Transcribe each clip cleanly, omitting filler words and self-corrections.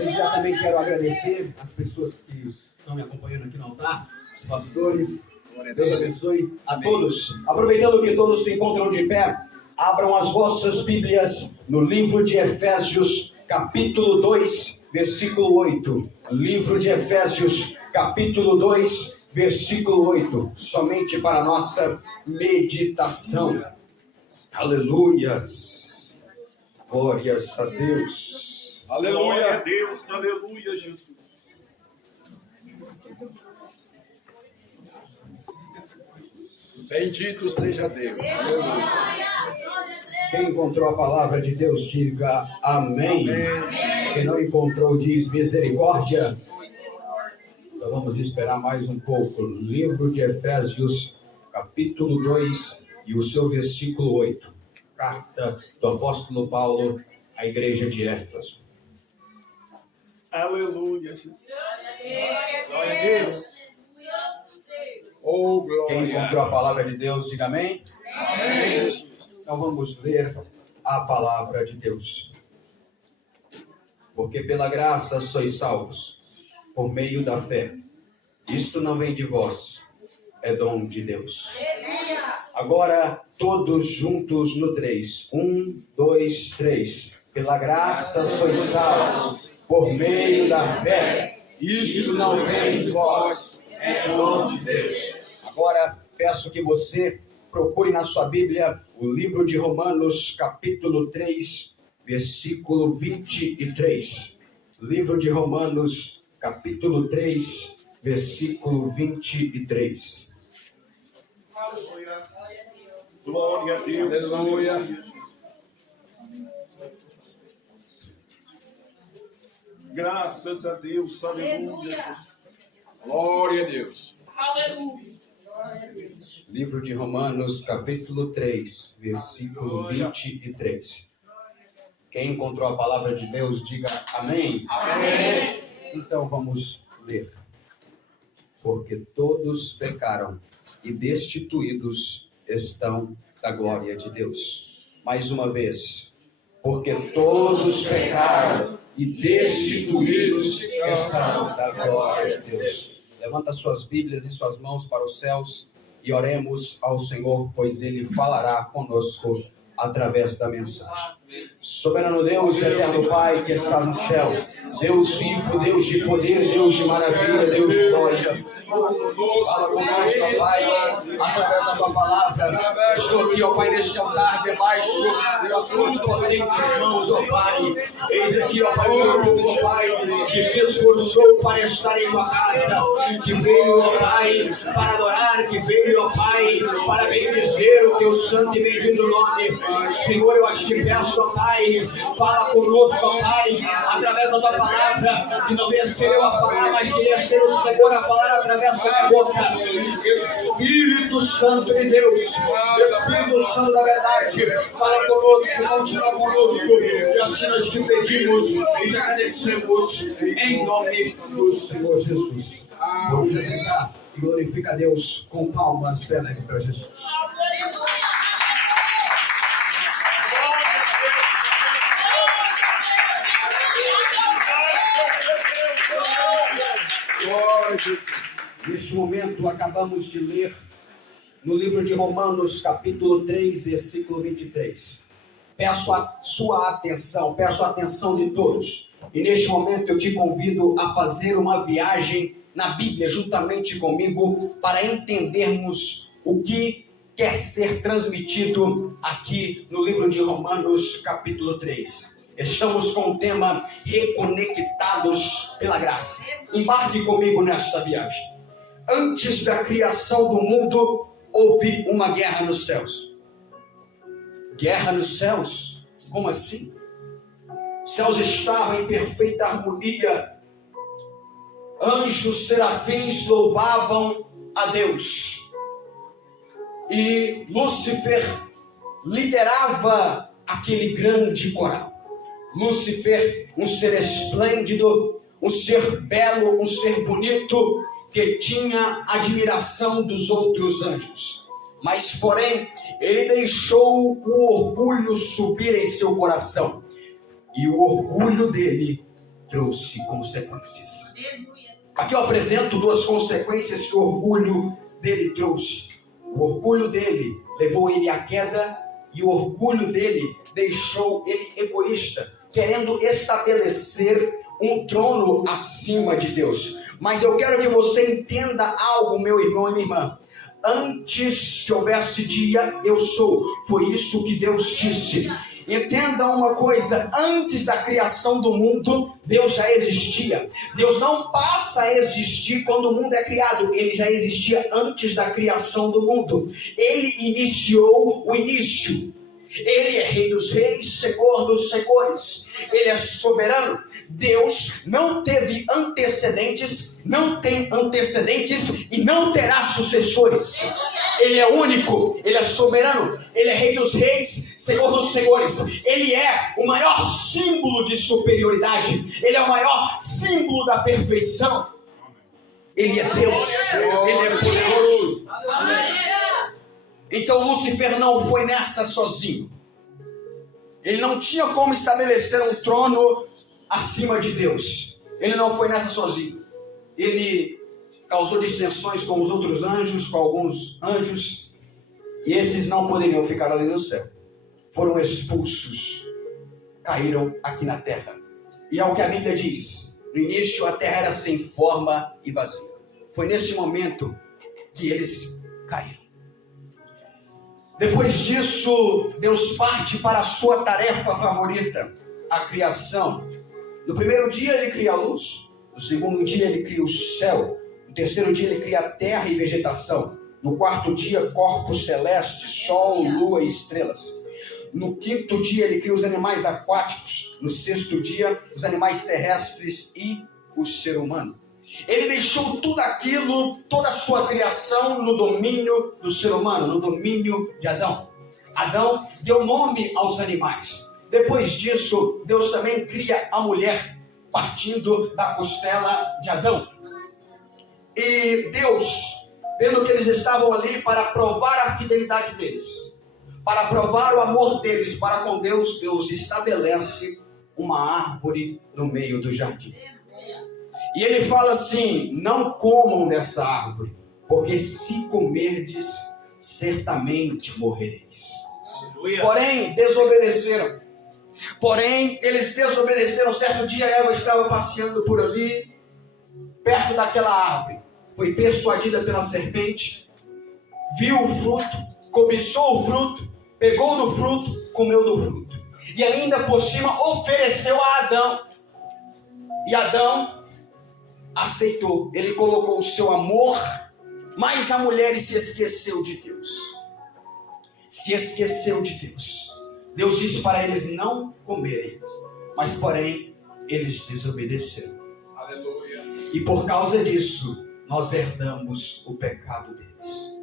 Eu também quero agradecer as pessoas que estão me acompanhando aqui no altar, os pastores. Deus abençoe a todos. Aproveitando que todos se encontram de pé, abram as vossas Bíblias no livro de Efésios, capítulo 2, versículo 8. Livro de Efésios, capítulo 2, versículo 8. Somente para a nossa meditação. Aleluias. Glórias a Deus. Aleluia. Glória a Deus. Aleluia, Jesus. Bendito seja Deus. Aleluia. Quem encontrou a palavra de Deus, diga amém. Amém. Quem não encontrou, diz misericórdia. Então vamos esperar mais um pouco. Livro de Efésios, capítulo 2 e o seu versículo 8. Carta do apóstolo Paulo à igreja de Éfeso. Aleluia, Jesus. Glória a Deus. Oh, glória. Quem encontrou a palavra de Deus, diga amém. Amém, Jesus. Então vamos ler a palavra de Deus. Porque pela graça sois salvos, por meio da fé. Isto não vem de vós, é dom de Deus. Agora todos juntos no 3. 1, 2, 3. Pela graça sois salvos, por meio da fé. Isto não vem de vós, é dom de Deus. Agora peço que você procure na sua Bíblia o livro de Romanos, capítulo 3, versículo 23. Livro de Romanos, capítulo 3, versículo 23. Glória a Deus. Aleluia. Graças a Deus. Aleluia. Glória a Deus. Aleluia. Livro de Romanos, capítulo 3, versículo 23. Quem encontrou a palavra de Deus, diga amém. Amém. Então vamos ler. Porque todos pecaram e destituídos estão da glória de Deus. Mais uma vez. Porque todos pecaram e destituídos estão da glória de Deus. Levanta suas Bíblias e suas mãos para os céus e oremos ao Senhor, pois Ele falará conosco através da mensagem. Soberano Deus, eterno Pai que está no céu, Deus vivo, Deus de poder, Deus de maravilha, Deus de glória. Fala conosco, Pai, através da Tua palavra. Estou aqui, ó Pai, neste altar, debaixo das Tuas potentes mãos, ó Pai. Eis aqui, ó Pai, o povo, Pai, que se esforçou para estar em Tua casa, que veio, ó Pai, para adorar, que veio, ó Pai, para bendizer o Teu santo e bendito nome. Senhor, eu te peço, ó Pai, fala conosco, ó Pai, através da Tua palavra, que não venha ser eu a falar, mas que venha ser o Senhor a falar através da minha boca. Espírito Santo de Deus, Espírito Santo da verdade, fala conosco, continua conosco, e assim nós te pedimos e te agradecemos, em nome do Senhor Jesus. Vamos sentar e glorifica a Deus com palmas para Jesus. Neste momento, acabamos de ler no livro de Romanos, capítulo 3, versículo 23. Peço a sua atenção, peço a atenção de todos. E neste momento eu te convido a fazer uma viagem na Bíblia juntamente comigo para entendermos o que quer ser transmitido aqui no livro de Romanos, capítulo 3. Estamos com o tema Reconectados pela Graça. Embarque comigo nesta viagem. Antes da criação do mundo, houve uma guerra nos céus. Guerra nos céus? Como assim? Os céus estavam em perfeita harmonia. Anjos, serafins louvavam a Deus. E Lúcifer liderava aquele grande coral. Lúcifer, um ser esplêndido, um ser belo, um ser bonito, que tinha admiração dos outros anjos. Mas, porém, ele deixou o orgulho subir em seu coração. E o orgulho dele trouxe consequências. Aqui eu apresento duas consequências que o orgulho dele trouxe. O orgulho dele levou ele à queda, e o orgulho dele deixou ele egoísta, querendo estabelecer um trono acima de Deus. Mas eu quero que você entenda algo, meu irmão e minha irmã. Antes que houvesse dia, eu sou. Foi isso que Deus disse. Entenda uma coisa, antes da criação do mundo, Deus já existia. Deus não passa a existir quando o mundo é criado. Ele já existia antes da criação do mundo. Ele iniciou o início. Ele é Rei dos Reis, Senhor dos Senhores. Ele é soberano. Deus não teve antecedentes, não tem antecedentes e não terá sucessores. Ele é único, ele é soberano, ele é Rei dos Reis, Senhor dos Senhores. Ele é o maior símbolo de superioridade. Ele é o maior símbolo da perfeição. Ele é Deus, ele é poderoso. Então Lúcifer não foi nessa sozinho. Ele não tinha como estabelecer um trono acima de Deus. Ele não foi nessa sozinho. Ele causou dissensões com os outros anjos, com alguns anjos, e esses não poderiam ficar ali no céu. Foram expulsos, caíram aqui na terra. E é o que a Bíblia diz. No início a terra era sem forma e vazia. Foi nesse momento que eles caíram. Depois disso, Deus parte para a sua tarefa favorita, a criação. No primeiro dia ele cria a luz, no segundo dia ele cria o céu, no terceiro dia ele cria a terra e vegetação, no quarto dia corpos celestes, sol, lua e estrelas. No quinto dia ele cria os animais aquáticos, no sexto dia os animais terrestres e o ser humano. Ele deixou tudo aquilo, toda a sua criação no domínio do ser humano, no domínio de Adão. Adão deu nome aos animais. Depois disso, Deus também cria a mulher, partindo da costela de Adão. E Deus, vendo que eles estavam ali para provar a fidelidade deles, para provar o amor deles para com Deus, Deus estabelece uma árvore no meio do jardim. E ele fala assim: não comam dessa árvore, porque se comerdes, certamente morrereis. Porém, desobedeceram. Eles desobedeceram. Certo dia, Eva estava passeando por ali, perto daquela árvore. Foi persuadida pela serpente, viu o fruto, cobiçou o fruto, pegou do fruto, comeu do fruto. E ainda por cima ofereceu a Adão. E Adão aceitou. Ele colocou o seu amor, mas a mulher se esqueceu de Deus. Se esqueceu de Deus. Deus disse para eles não comerem, mas porém eles desobedeceram. Aleluia. E por causa disso nós herdamos o pecado deles.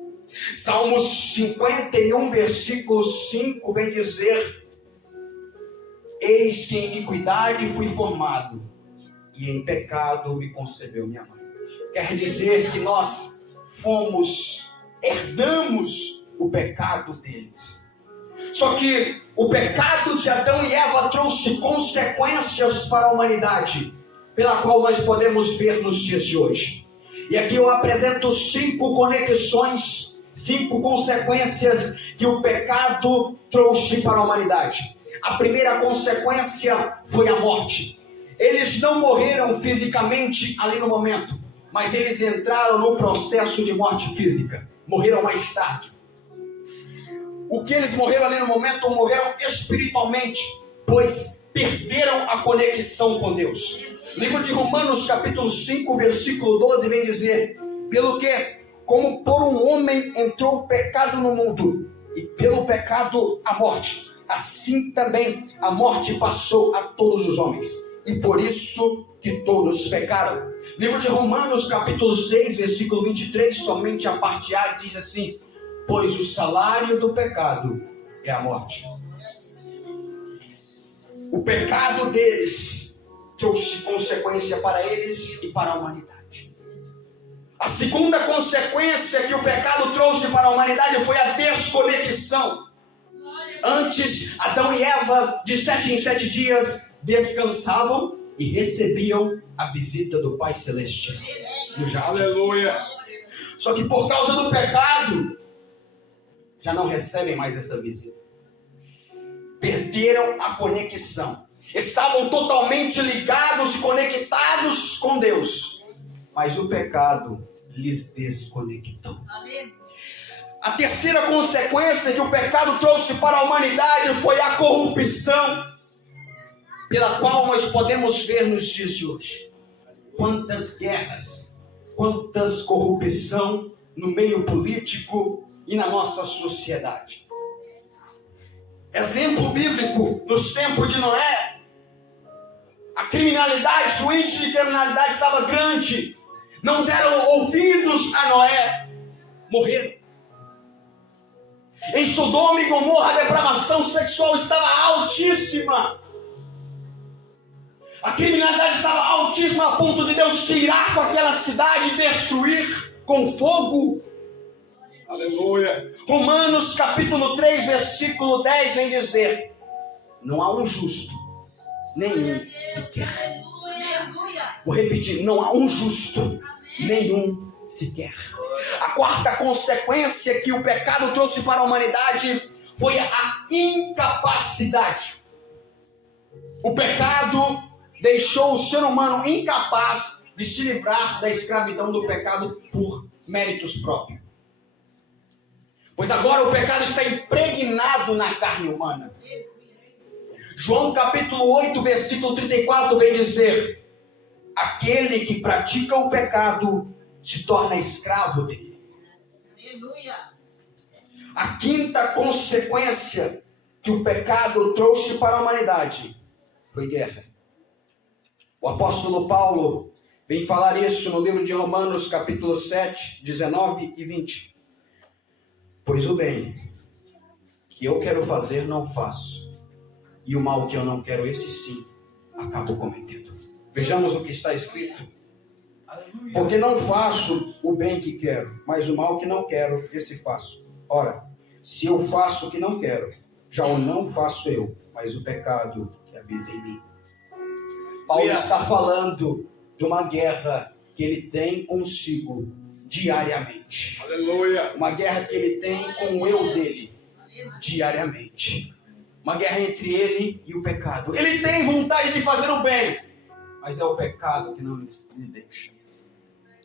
Salmos 51, versículo 5 vem dizer: eis que em iniquidade fui formado, e em pecado me concebeu minha mãe. Quer dizer que nós herdamos o pecado deles. Só que o pecado de Adão e Eva trouxe consequências para a humanidade, pela qual nós podemos ver nos dias de hoje. E aqui eu apresento 5 conexões, 5 consequências que o pecado trouxe para a humanidade. A primeira consequência foi a morte. Eles não morreram fisicamente ali no momento, mas eles entraram no processo de morte física. Morreram mais tarde. O que eles morreram ali no momento, morreram espiritualmente, pois perderam a conexão com Deus. Livro de Romanos, capítulo 5, versículo 12, vem dizer: pelo que, como por um homem entrou o pecado no mundo, e pelo pecado a morte, assim também a morte passou a todos os homens, e por isso que todos pecaram. Livro de Romanos, capítulo 6, versículo 23, somente a parte A diz assim: pois o salário do pecado é a morte. O pecado deles trouxe consequência para eles e para a humanidade. A segunda consequência que o pecado trouxe para a humanidade foi a desconexão. Antes, Adão e Eva, de 7 em 7 dias, descansavam e recebiam a visita do Pai Celestial no jardim. Aleluia. Só que por causa do pecado, já não recebem mais essa visita. Perderam a conexão. Estavam totalmente ligados e conectados com Deus. Mas o pecado lhes desconectou. A terceira consequência que o pecado trouxe para a humanidade foi a corrupção, pela qual nós podemos ver nos dias de hoje. Quantas guerras, quantas corrupção no meio político e na nossa sociedade. Exemplo bíblico, nos tempos de Noé, a criminalidade, o índice de criminalidade estava grande. Não deram ouvidos a Noé, morreram. Em Sodoma e Gomorra, a depravação sexual estava altíssima. A criminalidade estava altíssima a ponto de Deus se irar com aquela cidade e destruir com fogo. Aleluia. Romanos capítulo 3, versículo 10 vem dizer: não há um justo, nenhum sequer. Vou repetir, não há um justo, nenhum sequer. A quarta consequência que o pecado trouxe para a humanidade foi a incapacidade. O pecado deixou o ser humano incapaz de se livrar da escravidão do pecado por méritos próprios. Pois agora o pecado está impregnado na carne humana. João capítulo 8, versículo 34 vem dizer: aquele que pratica o pecado se torna escravo dele. Aleluia. A quinta consequência que o pecado trouxe para a humanidade foi guerra. O apóstolo Paulo vem falar isso no livro de Romanos, capítulo 7, 19 e 20. Pois o bem que eu quero fazer não faço, e o mal que eu não quero, esse sim, acabo cometendo. Vejamos o que está escrito. Porque não faço o bem que quero, mas o mal que não quero, esse faço. Ora, se eu faço o que não quero, já o não faço eu, mas o pecado que habita em mim. Paulo está falando de uma guerra que ele tem consigo diariamente. Aleluia. Uma guerra que ele tem com o eu dele diariamente. Uma guerra entre ele e o pecado. Ele tem vontade de fazer o bem, mas é o pecado que não lhe deixa.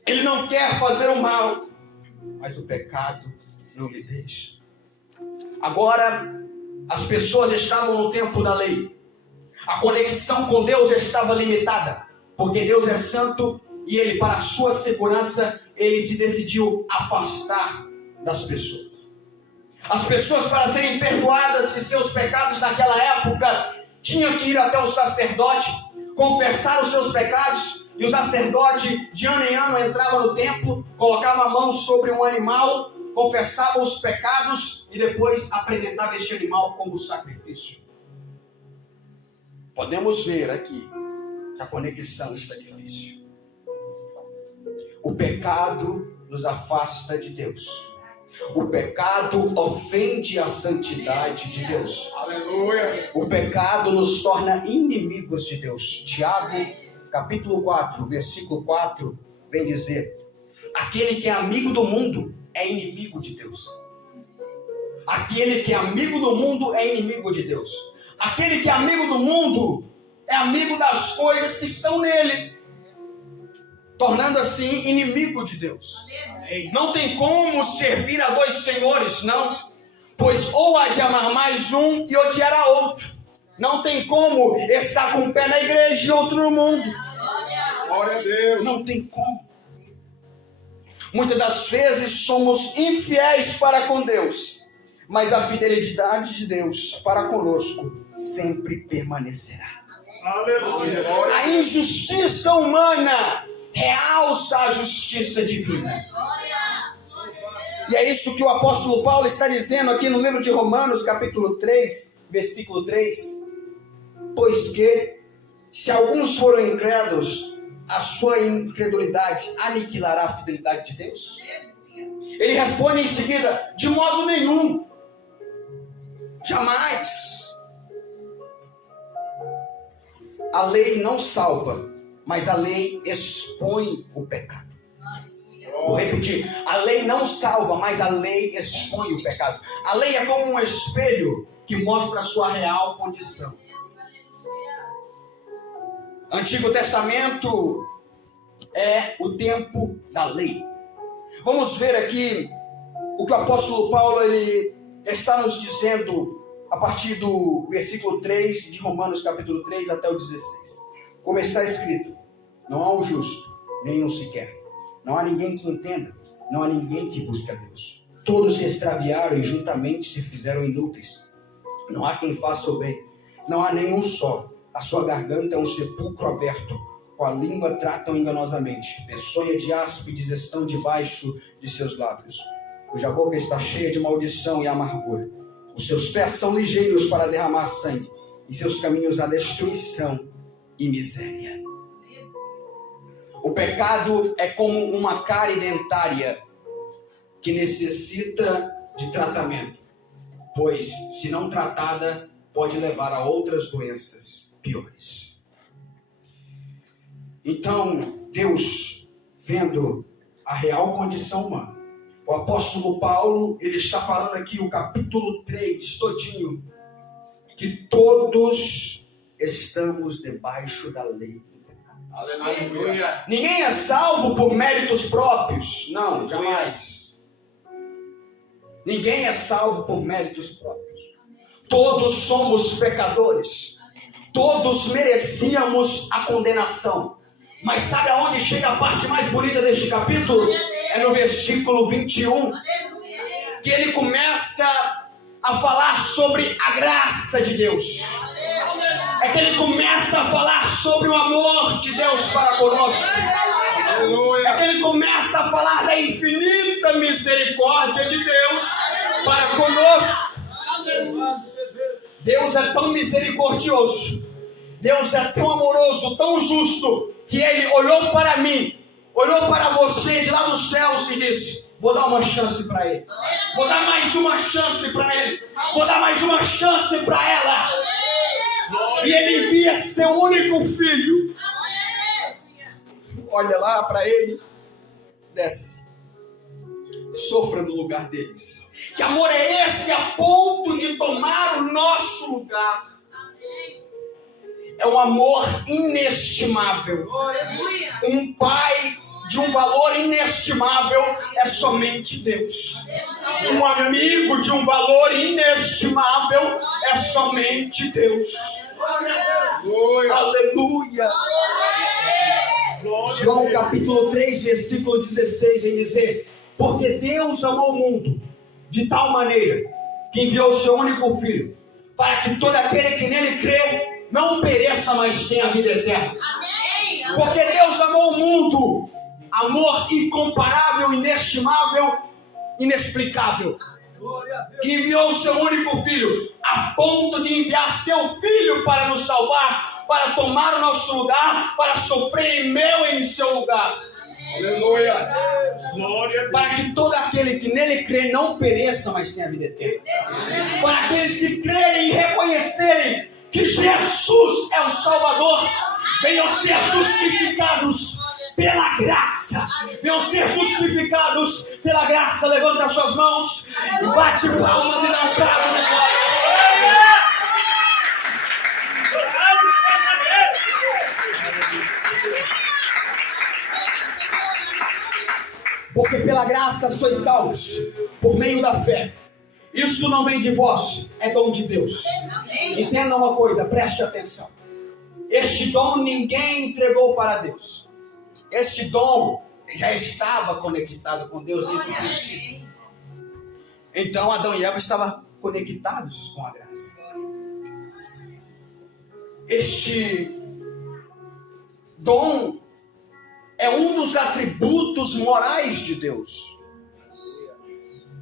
Ele não quer fazer o mal, mas o pecado não lhe deixa. Agora, as pessoas estavam no tempo da lei. A conexão com Deus estava limitada, porque Deus é santo e ele, para a sua segurança, ele se decidiu afastar das pessoas. As pessoas, para serem perdoadas de seus pecados naquela época, tinham que ir até o sacerdote, confessar os seus pecados, e o sacerdote, de ano em ano, entrava no templo, colocava a mão sobre um animal, confessava os pecados e depois apresentava este animal como sacrifício. Podemos ver aqui que a conexão está difícil. O pecado nos afasta de Deus. O pecado ofende a santidade de Deus. Aleluia. O pecado nos torna inimigos de Deus. Tiago, capítulo 4, versículo 4, vem dizer: aquele que é amigo do mundo é inimigo de Deus. Aquele que é amigo do mundo é inimigo de Deus. Aquele que é amigo do mundo é amigo das coisas que estão nele, tornando assim inimigo de Deus. Não tem como servir a dois senhores, não. Pois ou há de amar mais um e odiar a outro. Não tem como estar com um pé na igreja e outro no mundo. Glória a Deus. Não tem como. Muitas das vezes somos infiéis para com Deus, mas a fidelidade de Deus para conosco sempre permanecerá. Aleluia. A injustiça humana realça a justiça divina. E é isso que o apóstolo Paulo está dizendo aqui no livro de Romanos, capítulo 3, versículo 3. Pois que, se alguns foram incrédulos, a sua incredulidade aniquilará a fidelidade de Deus? Ele responde em seguida: de modo nenhum, jamais. A lei não salva, mas a lei expõe o pecado. Vou repetir: a lei não salva, mas a lei expõe o pecado. A lei é como um espelho que mostra a sua real condição. Antigo Testamento é o tempo da lei. Vamos ver aqui o que o apóstolo Paulo ele está nos dizendo a partir do versículo 3 de Romanos capítulo 3 até o 16. Como está escrito: não há um justo, nenhum sequer. Não há ninguém que entenda, não há ninguém que busque a Deus. Todos se extraviaram e juntamente se fizeram inúteis. Não há quem faça o bem, não há nenhum só. A sua garganta é um sepulcro aberto, com a língua tratam enganosamente. Peçonha de áspides estão debaixo de seus lábios, cuja boca está cheia de maldição e amargura. Os seus pés são ligeiros para derramar sangue, e seus caminhos a destruição e miséria. O pecado é como uma cárie dentária que necessita de tratamento, pois, se não tratada, pode levar a outras doenças piores. Então, Deus, vendo a real condição humana, o apóstolo Paulo, ele está falando aqui, o capítulo 3 todinho, que todos estamos debaixo da lei. Aleluia. Ninguém é salvo por méritos próprios. Não, jamais. Ninguém é salvo por méritos próprios. Todos somos pecadores. Todos merecíamos a condenação. Mas sabe aonde chega a parte mais bonita deste capítulo? É no versículo 21. Que ele começa a falar sobre a graça de Deus. É que ele começa a falar sobre o amor de Deus para conosco. É que ele começa a falar da infinita misericórdia de Deus para conosco. Deus é tão misericordioso, Deus é tão amoroso, tão justo, que ele olhou para mim, olhou para você de lá dos céus e disse: vou dar uma chance para ele, vou dar mais uma chance para ele, vou dar mais uma chance para ela. E ele envia seu único filho. Olha lá para ele, desce, sofra no lugar deles. Que amor é esse a ponto de tomar o nosso lugar? É um amor inestimável. Um pai de um valor inestimável é somente Deus. Um amigo de um valor inestimável é somente Deus. Aleluia. João capítulo 3, versículo 16, vem dizer: porque Deus amou o mundo de tal maneira que enviou o seu único filho, para que todo aquele que nele crê não pereça, mas tenha a vida eterna. Porque Deus amou o mundo, amor incomparável, inestimável, inexplicável, que enviou o seu único filho, a ponto de enviar seu filho para nos salvar, para tomar o nosso lugar, para sofrer em meu e em seu lugar. Aleluia. Glória. Para que todo aquele que nele crê não pereça, mas tenha a vida eterna. Para aqueles que crerem e reconhecerem que Jesus é o Salvador, venham ser justificados pela graça. Venham ser justificados pela graça. Levanta as suas mãos, bate palmas e dá um bravo de glória. Porque pela graça sois salvos, por meio da fé. Isto não vem de vós, é dom de Deus. Entenda uma coisa, preste atenção. Este dom ninguém entregou para Deus. Este dom já estava conectado com Deus desde o princípio. Então Adão e Eva estavam conectados com a graça. Este dom é um dos atributos morais de Deus.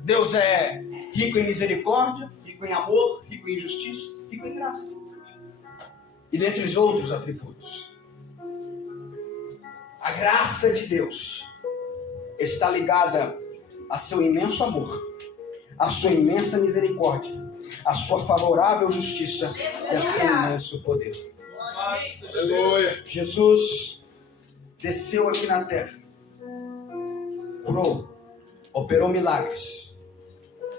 Deus é rico em misericórdia, rico em amor, rico em justiça, rico em graça. E dentre os outros atributos. A graça de Deus está ligada a seu imenso amor, a sua imensa misericórdia, a sua favorável justiça e a seu imenso poder. Aleluia. Jesus desceu aqui na terra, curou, operou milagres.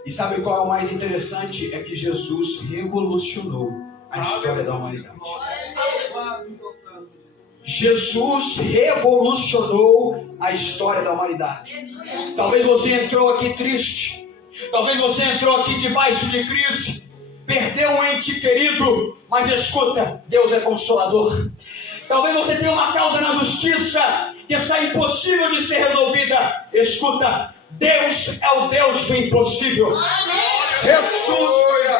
E sabe qual é o mais interessante? É que Jesus revolucionou a história da humanidade. Jesus revolucionou a história da humanidade. Talvez você entrou aqui triste. Talvez você entrou aqui debaixo de crise. Perdeu um ente querido. Mas escuta, Deus é consolador. Talvez você tenha uma causa na justiça que está impossível de ser resolvida. Escuta, Deus é o Deus do impossível. Jesus,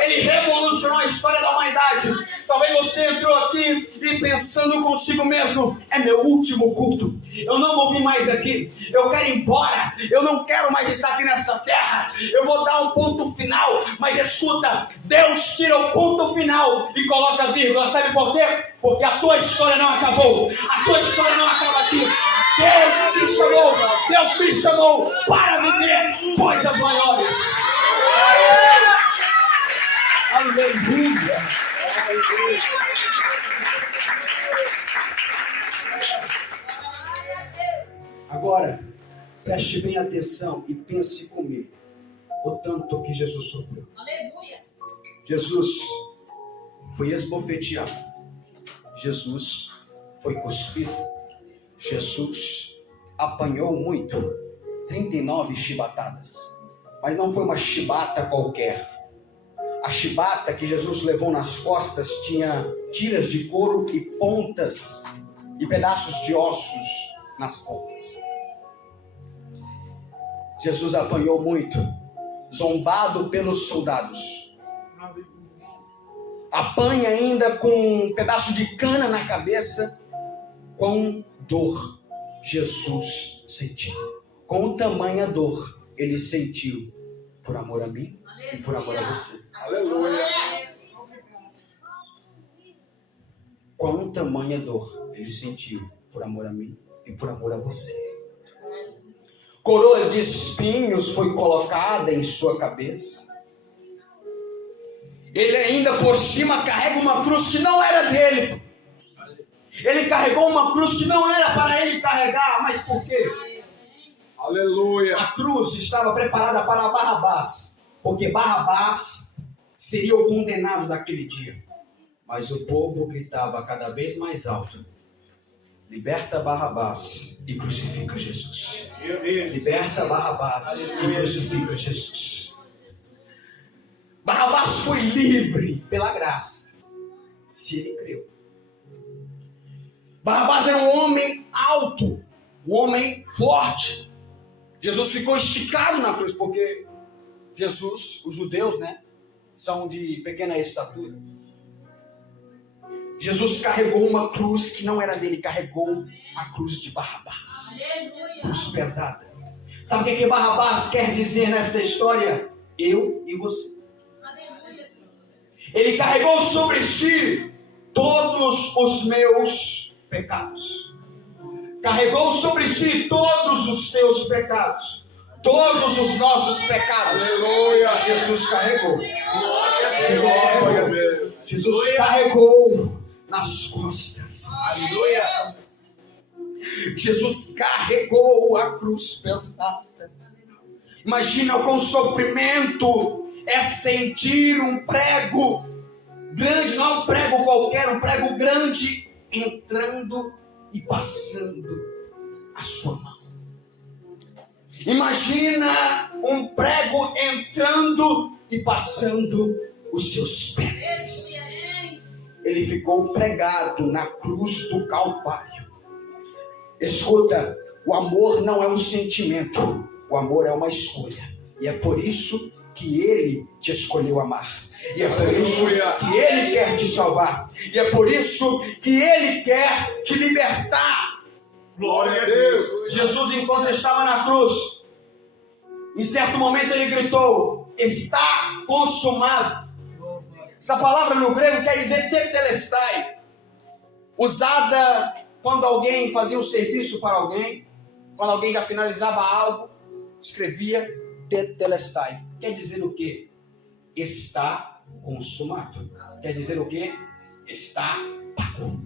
Ele revolucionou a história da humanidade. Talvez você entrou aqui e pensando consigo mesmo: é meu último culto, eu não vou vir mais aqui, eu quero ir embora, eu não quero mais estar aqui nessa terra, eu vou dar um ponto final. Mas escuta, Deus tira o ponto final e coloca a vírgula. Sabe por quê? Porque a tua história não acabou, a tua história não acaba aqui. Deus te chamou, Deus me chamou para viver coisas maiores. Aleluia. Agora, preste bem atenção e pense comigo o tanto que Jesus sofreu. Aleluia. Jesus foi esbofeteado. Jesus foi cuspido. Jesus apanhou muito, 39 chibatadas. Mas não foi uma chibata qualquer. A chibata que Jesus levou nas costas tinha tiras de couro e pontas e pedaços de ossos nas pontas. Jesus apanhou muito, zombado pelos soldados. Apanha ainda com um pedaço de cana na cabeça. Com dor Jesus sentiu. Com tamanha dor Ele sentiu por amor a mim e por amor a você. Aleluia. Com tamanha dor Ele sentiu por amor a mim e por amor a você. Coroas de espinhos foi colocada em sua cabeça. Ele ainda por cima carrega uma cruz que não era dele. Ele carregou uma cruz que não era para ele carregar. Mas por quê? Aleluia. A cruz estava preparada para Barrabás, porque Barrabás seria o condenado daquele dia. Mas o povo gritava cada vez mais alto: liberta Barrabás e crucifica Jesus. Liberta Barrabás e crucifica Jesus. Barrabás foi livre pela graça, se ele creu. Barrabás era um homem alto, um homem forte. Jesus ficou esticado na cruz, porque Jesus, os judeus, são de pequena estatura. Jesus carregou uma cruz que não era dele, carregou a cruz de Barrabás. Cruz pesada. Sabe o que Barrabás quer dizer nesta história? Eu e você. Ele carregou sobre si todos os meus pecados. Carregou sobre si todos os teus pecados. Todos os nossos pecados. Aleluia. Jesus carregou. Aleluia. Jesus carregou nas costas. Aleluia. Jesus carregou a cruz pesada. Imagina com sofrimento é sentir um prego grande, não é um prego qualquer, um prego grande entrando e passando a sua mão. Imagina um prego entrando e passando os seus pés. Ele ficou pregado na cruz do Calvário. Escuta, o amor não é um sentimento, o amor é uma escolha. E é por isso que Ele te escolheu amar. E é por isso que Ele quer te salvar. E é por isso que Ele quer te libertar. Glória a Deus. Jesus, enquanto estava na cruz, em certo momento Ele gritou: está consumado. Essa palavra no grego quer dizer tetelestai, usada Quando alguém fazia um serviço para alguém, quando alguém já finalizava algo, escrevia tetelestai. Quer dizer o quê? Está consumado. Quer dizer o quê? Está pago.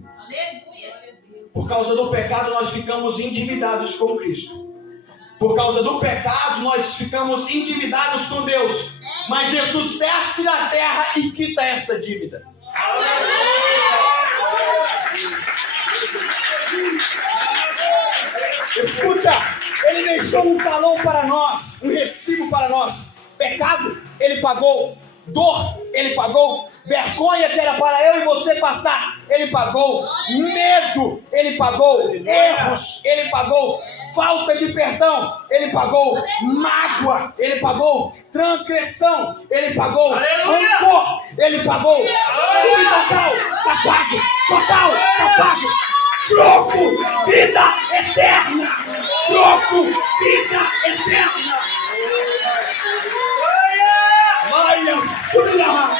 Por causa do pecado nós ficamos endividados com Cristo. Por causa do pecado nós ficamos endividados com Deus. Mas Jesus desce da terra e quita essa dívida. Escuta, ele deixou um talão para nós, um recibo para nós. Pecado, ele pagou. Dor, ele pagou. Vergonha que era para eu e você passar, ele pagou. Medo, ele pagou. Erros, ele pagou. Falta de perdão, ele pagou. Mágoa, ele pagou. Transgressão, ele pagou. Rancor, ele pagou. Sub total, tá pago. Total, tá pago. Troco, vida eterna. Troco, vida eterna. Olha, subirá.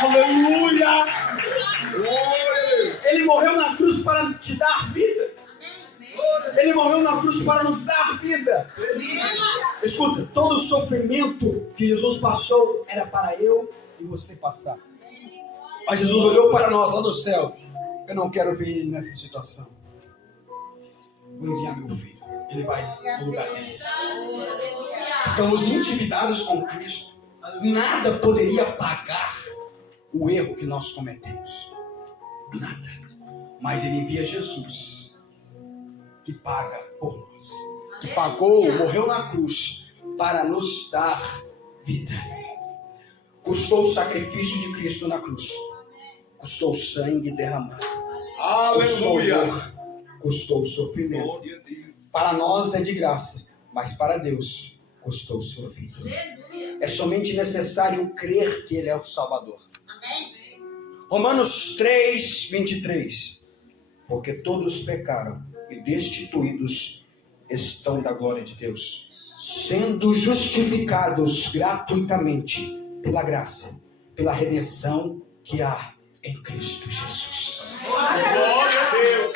Aleluia. Ele morreu na cruz para te dar vida. Ele morreu na cruz para nos dar vida. Escuta, todo o sofrimento que Jesus passou era para eu e você passar. Mas Jesus olhou para nós lá do céu. Eu não quero ver ele nessa situação. Vou enviar meu filho. Ele vai no lugar deles. Estamos endividados com Cristo. Nada poderia pagar o erro que nós cometemos. Nada. Mas ele envia Jesus, que paga por nós. Que pagou, morreu na cruz para nos dar vida. Custou o sacrifício de Cristo na cruz. Custou o sangue derramado. Aleluia. Custou o sofrimento. Para nós é de graça, mas para Deus custou o seu filho. É somente necessário crer que ele é o Salvador. Romanos 3, 23. Porque todos pecaram e destituídos estão da glória de Deus, sendo justificados gratuitamente pela graça, pela redenção que há em Cristo Jesus. Glória a Deus.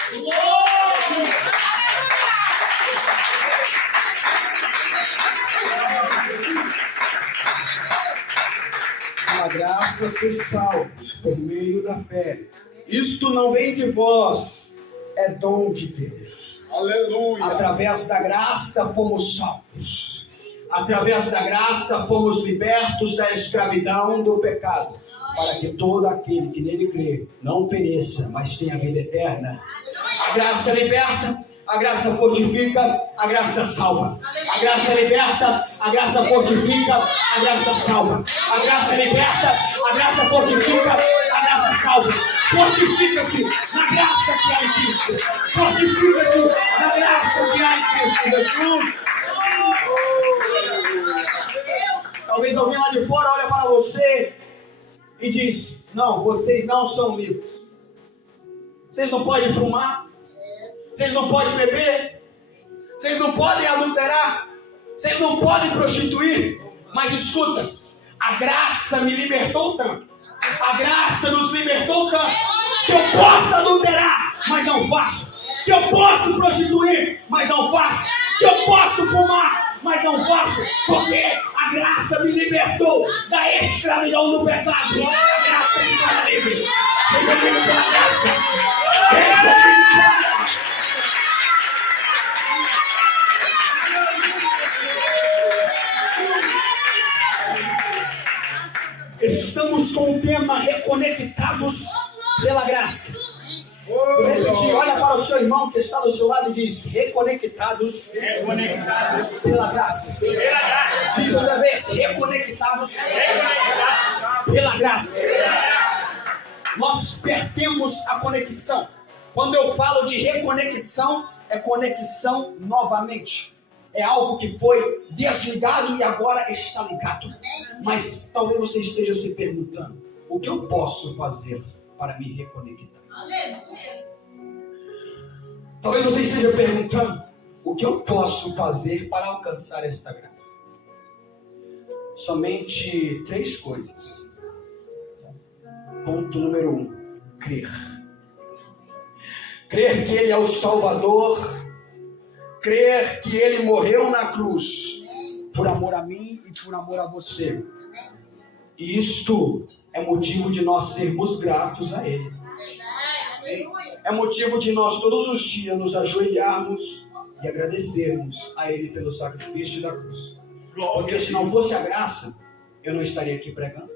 A graça sois salvos por meio da fé. Isto não vem de vós, é dom de Deus. Aleluia. Através da graça fomos salvos. Através da graça fomos libertos da escravidão do pecado, para que todo aquele que nele crê não pereça, mas tenha vida eterna. A graça liberta, a graça fortifica, a graça salva. A graça liberta, a graça fortifica, a graça salva. A graça liberta, a graça fortifica, a graça salva. Fortifica-te na graça que há em Cristo. Fortifica-te na graça que há em Cristo Jesus. Talvez alguém lá de fora olhe para você e diz: não, vocês não são livres. Vocês não podem fumar. Vocês não podem beber. Vocês não podem adulterar. Vocês não podem prostituir. Mas escuta, a graça me libertou tanto. A graça nos libertou tanto que eu posso adulterar, mas não faço. Que eu posso prostituir, mas não faço. Que eu posso fumar, mas não faço. Porque a graça me libertou da escravidão do pecado. A graça me torna livre. Seja livre pela graça. Seja livre pela graça. Estamos com o tema reconectados pela graça. Vou repetir, olha para o seu irmão que está do seu lado e diz: reconectados pela graça. Diz outra vez: reconectados pela graça. Nós perdemos a conexão. Quando eu falo de reconexão, é conexão novamente. É algo que foi desligado e agora está ligado. Mas talvez você esteja se perguntando: o que eu posso fazer para me reconectar? Talvez você esteja perguntando: o que eu posso fazer para alcançar esta graça? Somente 3 coisas. Ponto número 1: crer. crer que Ele é o Salvador, crer que Ele morreu na cruz por amor a mim e por amor a você. E isto é motivo de nós sermos gratos a Ele. É motivo de nós todos os dias nos ajoelharmos e agradecermos a Ele pelo sacrifício da cruz. Porque se não fosse a graça, eu não estaria aqui pregando.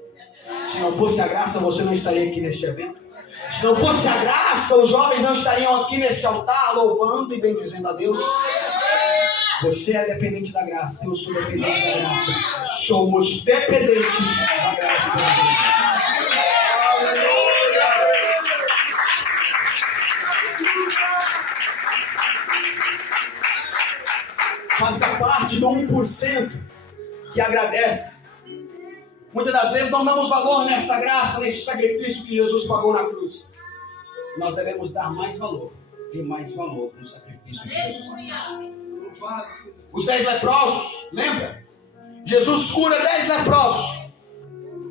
Se não fosse a graça, você não estaria aqui neste evento. Se não fosse a graça, os jovens não estariam aqui neste altar louvando e bendizendo a Deus. Você é dependente da graça, eu sou dependente da graça. Somos dependentes da graça. Faça parte do 1% que agradece. Muitas das vezes não damos valor nesta graça, neste sacrifício que Jesus pagou na cruz. Nós devemos dar mais valor e mais valor no sacrifício de Jesus. Os 10 leprosos, lembra? Jesus cura 10 leprosos.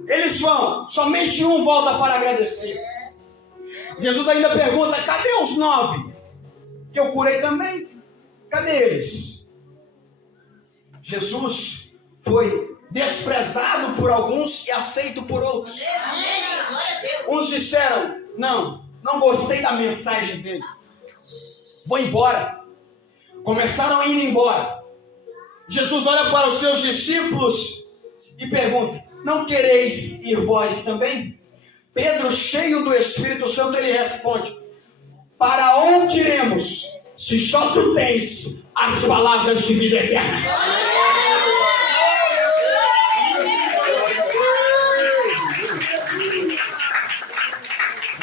Eles vão, somente um volta para agradecer. Jesus ainda pergunta: cadê os 9? Que eu curei também. Cadê eles? Jesus foi desprezado por alguns e aceito por outros. Uns disseram: não gostei da mensagem dele, vou embora. Começaram a ir embora. Jesus olha para os seus discípulos e pergunta: não quereis ir vós também? Pedro, cheio do Espírito Santo, ele responde: para onde iremos, se só tu tens as palavras de vida eterna?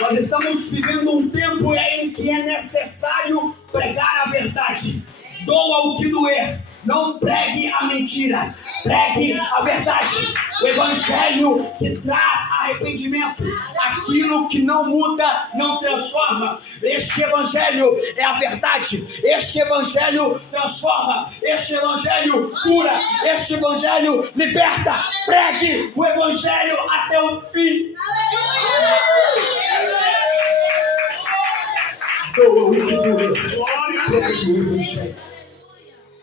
Nós estamos vivendo um tempo em que é necessário pregar a verdade. Doa o que doer. Não pregue a mentira. Pregue a verdade. O evangelho que traz arrependimento. Aquilo que não muda, não transforma. Este evangelho é a verdade. Este evangelho transforma. Este evangelho cura. Este evangelho liberta. Pregue o evangelho até o fim.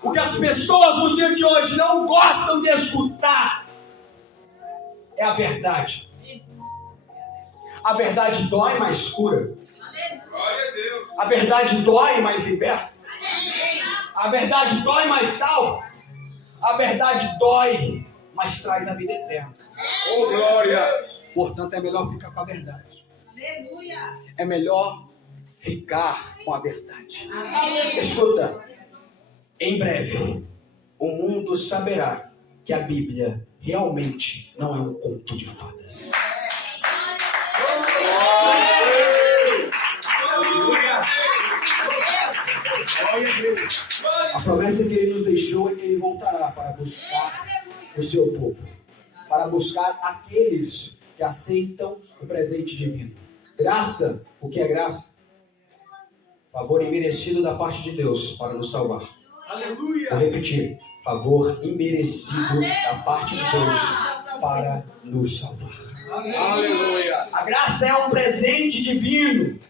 O que as pessoas no dia de hoje não gostam de escutar é a verdade. A verdade dói, mas cura. A verdade dói, mas liberta. A verdade dói, mas salva. A verdade dói, mas traz a vida eterna. Oh, glória! Portanto, é melhor ficar com a verdade. Aleluia. É melhor ficar com a verdade. Escuta, em breve o mundo saberá que a Bíblia realmente não é um conto de fadas. A promessa que Ele nos deixou é que Ele voltará para buscar o seu povo, para buscar aqueles que aceitam o presente divino. Graça, o que é graça? Favor imerecido da parte de Deus para nos salvar. Aleluia! Vou repetir. Favor imerecido da parte de Deus para nos salvar. Aleluia! A graça é um presente divino.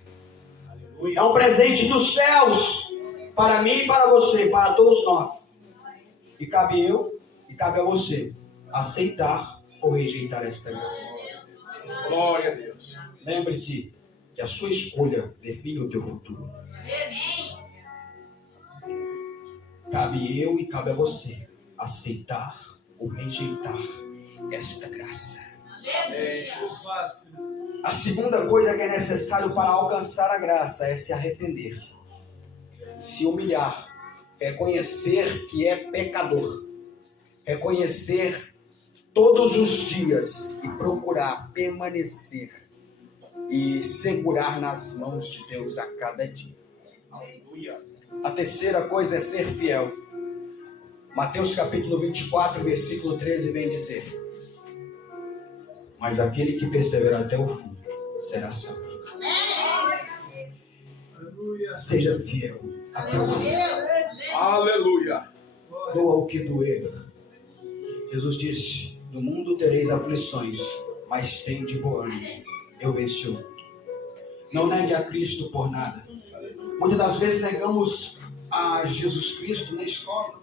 É um presente dos céus. Para mim e para você, para todos nós. E cabe eu e cabe a você aceitar ou rejeitar esta graça. Glória a Deus! Lembre-se que a sua escolha define o teu futuro. Cabe eu e cabe a você aceitar ou rejeitar esta graça. A segunda coisa que é necessário para alcançar a graça é se arrepender, se humilhar, reconhecer que é pecador, reconhecer todos os dias e procurar permanecer e segurar nas mãos de Deus a cada dia. Aleluia! A terceira coisa é ser fiel. Mateus capítulo 24, versículo 13 vem dizer: mas aquele que perseverar até o fim será salvo. Seja fiel até o fim. Aleluia! Doa o que doer. Jesus disse: no mundo tereis aflições, mas tende bom ânimo. Eu venci o mundo. Não negue a Cristo por nada. Muitas das vezes negamos a Jesus Cristo na escola,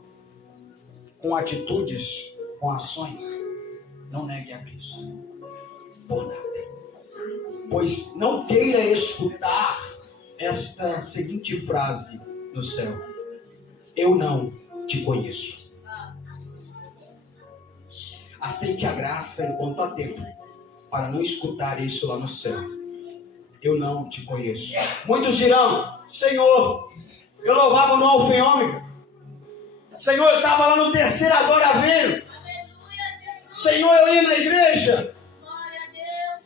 com atitudes, com ações. Não negue a Cristo por nada, pois não queira escutar esta seguinte frase no céu: eu não te conheço. Aceite a graça enquanto há tempo, para não escutar isso lá no céu: eu não te conheço. Muitos dirão: Senhor, eu louvava no Alfa e Ômega. Senhor, eu estava lá no terceiro Adoraveiro. Senhor, eu ia na igreja.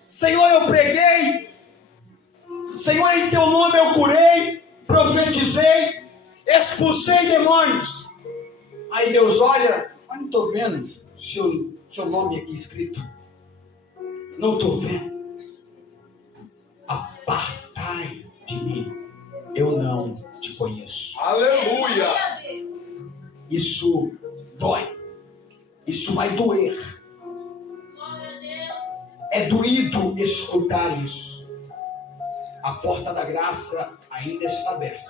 Senhor, eu preguei. Senhor, em teu nome eu curei, profetizei, expulsei demônios. Aí Deus olha: mas não estou vendo seu nome aqui escrito. Não estou vendo. Apartai de mim, eu não te conheço. Aleluia. Isso dói. Isso vai doer. É doído escutar isso. A porta da graça ainda está aberta.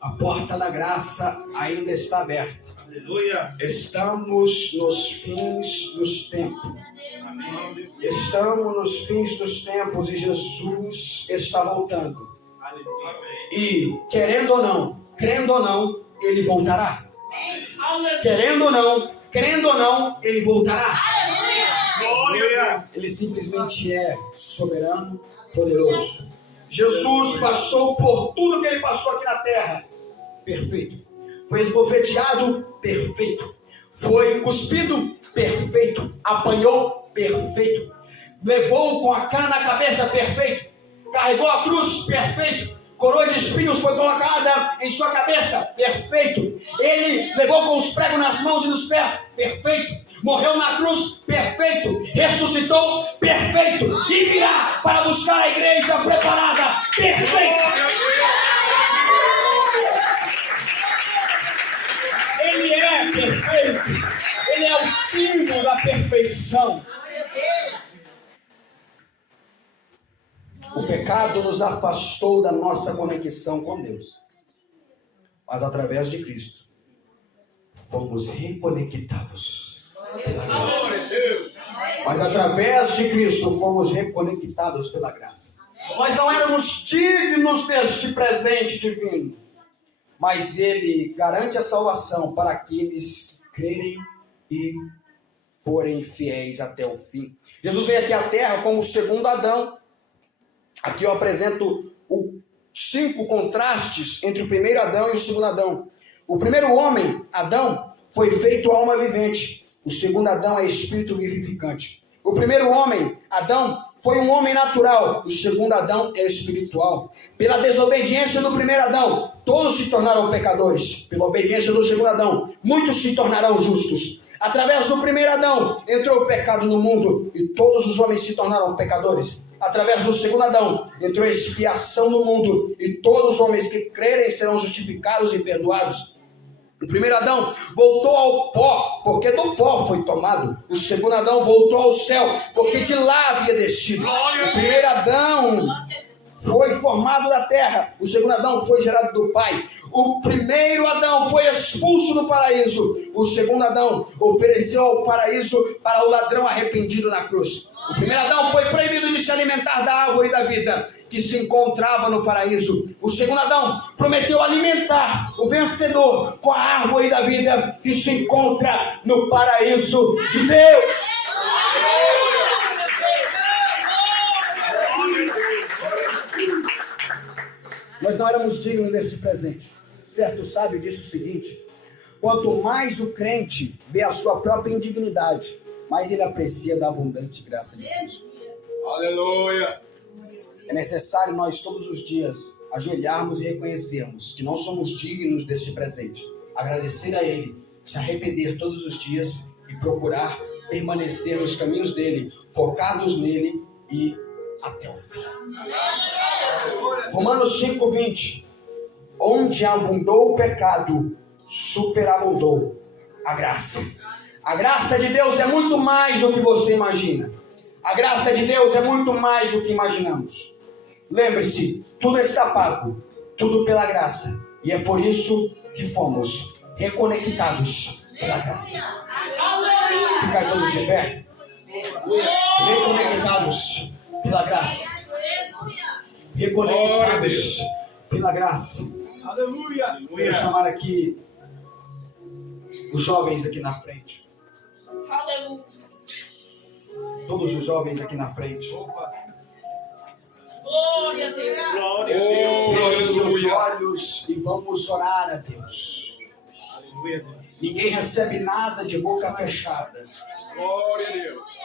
A porta da graça ainda está aberta. Aleluia. Estamos nos fins dos tempos. Amém. Estamos nos fins dos tempos e Jesus está voltando. Aleluia. E querendo ou não, crendo ou não, ele voltará. Querendo ou não, crendo ou não, ele voltará. Glória. Ele simplesmente é soberano, poderoso. Jesus passou por tudo que ele passou aqui na terra. Perfeito. Foi esbofeteado, perfeito. Foi cuspido, perfeito. Apanhou, perfeito. Levou com a cana na cabeça, perfeito. Carregou a cruz, perfeito. Coroa de espinhos foi colocada em sua cabeça, perfeito. Ele levou com os pregos nas mãos e nos pés, perfeito. Morreu na cruz, perfeito. Ressuscitou, perfeito. E virá para buscar a igreja preparada, perfeito. Ele é perfeito. Ele é o símbolo da perfeição. O pecado nos afastou da nossa conexão com Deus. Mas através de Cristo, fomos reconectados pela graça. Mas através de Cristo, fomos reconectados pela graça. Nós não éramos dignos deste presente divino. Mas Ele garante a salvação para aqueles que crerem e forem fiéis até o fim. Jesus veio aqui à terra como o segundo Adão. Aqui eu apresento os 5 contrastes entre o primeiro Adão e o segundo Adão. O primeiro homem, Adão, foi feito alma vivente. O segundo Adão é espírito vivificante. O primeiro homem, Adão, foi um homem natural. O segundo Adão é espiritual. Pela desobediência do primeiro Adão, todos se tornaram pecadores. Pela obediência do segundo Adão, muitos se tornarão justos. Através do primeiro Adão, entrou o pecado no mundo e todos os homens se tornaram pecadores. Através do segundo Adão, entrou a expiação no mundo e todos os homens que crerem serão justificados e perdoados. O primeiro Adão voltou ao pó, porque do pó foi tomado. O segundo Adão voltou ao céu, porque de lá havia descido. O primeiro Adão foi formado da terra. O segundo Adão foi gerado do Pai. O primeiro Adão foi expulso do paraíso. O segundo Adão ofereceu ao paraíso para o ladrão arrependido na cruz. O primeiro Adão foi proibido de se alimentar da árvore da vida que se encontrava no paraíso. O segundo Adão prometeu alimentar o vencedor com a árvore da vida que se encontra no paraíso de Deus. Nós não éramos dignos desse presente. Certo sábio disse o seguinte: quanto mais o crente vê a sua própria indignidade, mais ele aprecia da abundante graça de Cristo. Aleluia. É necessário nós todos os dias ajoelharmos e reconhecermos que não somos dignos deste presente. Agradecer a Ele, se arrepender todos os dias e procurar permanecer nos caminhos dEle, focados nele e até o fim. Romanos 5:20. Onde abundou o pecado, superabundou a graça. A graça de Deus é muito mais do que você imagina. A graça de Deus é muito mais do que imaginamos. Lembre-se, tudo está pago, tudo pela graça. E é por isso que fomos reconectados pela graça. Ficar todos de pé. Reconectados pela graça. Reconectados pela graça. Aleluia. Vou chamar aqui os jovens aqui na frente. Aleluia. Todos os jovens aqui na frente. Glória a Deus. Glória a Deus. Feche seus Aleluia. olhos e vamos orar a Deus. Aleluia, Deus. Ninguém recebe nada de boca fechada. Glória a Deus.